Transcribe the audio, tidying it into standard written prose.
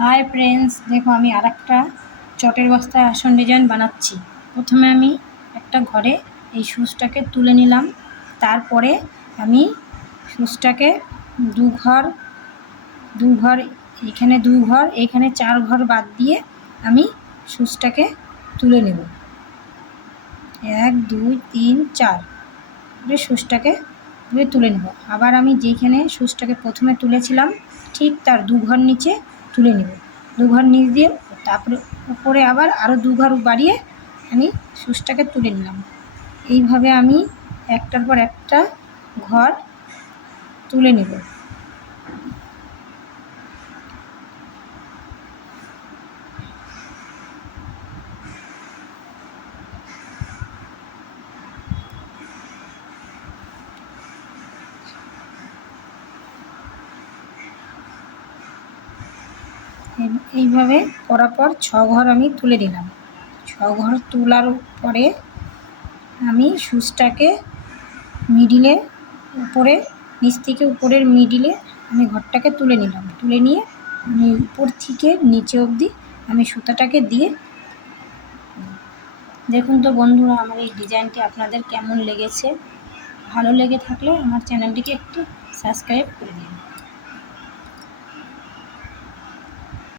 Hi friends, দেখো আমি আরেকটা চটের বস্তায় আসন ডিজাইন বানাচ্ছি। প্রথমে আমি একটা ঘরে এই সুচটাকে তুলে নিলাম। তারপরে আমি সুচটাকে দু ঘর এখানে 2 ঘর, এখানে 4 ঘর বাদ দিয়ে আমি সুচটাকে তুলে নেব। 1 2 3 4 করে সুচটাকে তুলে নেব। আবার আমি যেখানে সুচটাকে প্রথমে তুলেছিলাম ঠিক তার 2 ঘর নিচে তুলে নেব। 2 ঘর নিচ দিয়ে তারপরে উপরে আবার আরও 2 ঘর বাড়িয়ে আমি সুচটাকে তুলে নিলাম। এইভাবে আমি একটার পর একটা ঘর তুলে নেব। এইভাবে করার পর 6 ঘর আমি তুলে নিলাম। 6 ঘর তোলার পরে আমি সুচটাকে মিডিলে উপরে, নিচ থেকে উপরের মিডিলে আমি ঘরটাকে তুলে নিলাম। তুলে নিয়ে আমি উপর থেকে নিচে অবধি আমি সুতাটাকে দিয়ে, দেখুন তো বন্ধুরা, আমার এই ডিজাইনটি আপনাদের কেমন লেগেছে। ভালো লেগে থাকলে আমার চ্যানেলটিকে একটু সাবস্ক্রাইব করে দিন।